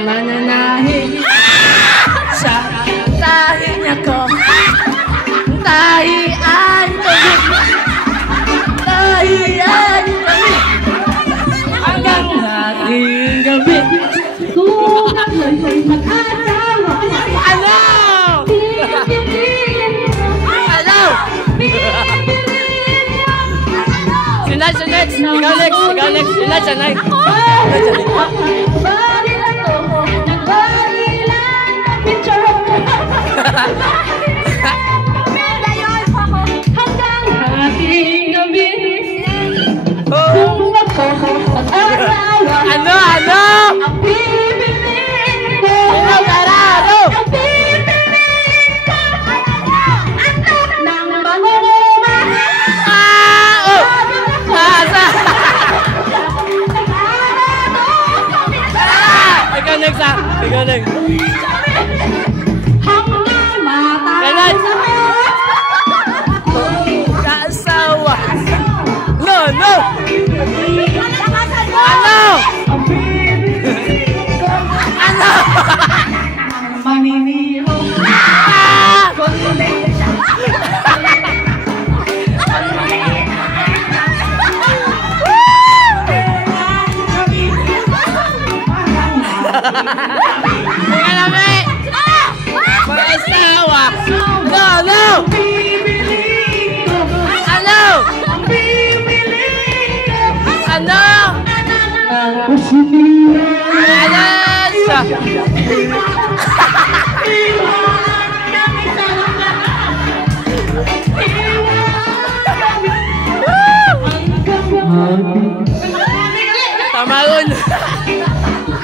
mananahi sa tahi niya ko. Tahian kami, tahian kami, hanggang ating gabi. Kung ako'y mag-asawa, Ano? Ano? Sunod, sunod. Ikaw next, ikaw next. Sunod, sunod. bari lang to, nagbari lang ang picture. Hanggang ating gabi. Kung ako'y mag-asawa, Ano? Ano? ang pipiliin ko. Ano? Tara, ano? Ang pipiliin ko. Nang mangunguma. Oh! Asa? Ikaw next, ha? Ikaw next. Hanggang Ganun. matay Sa asawa. No, no! Ano? Ano? maniniro. Ah! Teka lang, eh! Mga asawa! No, no! Ano? Ano? Ano? Tama yun.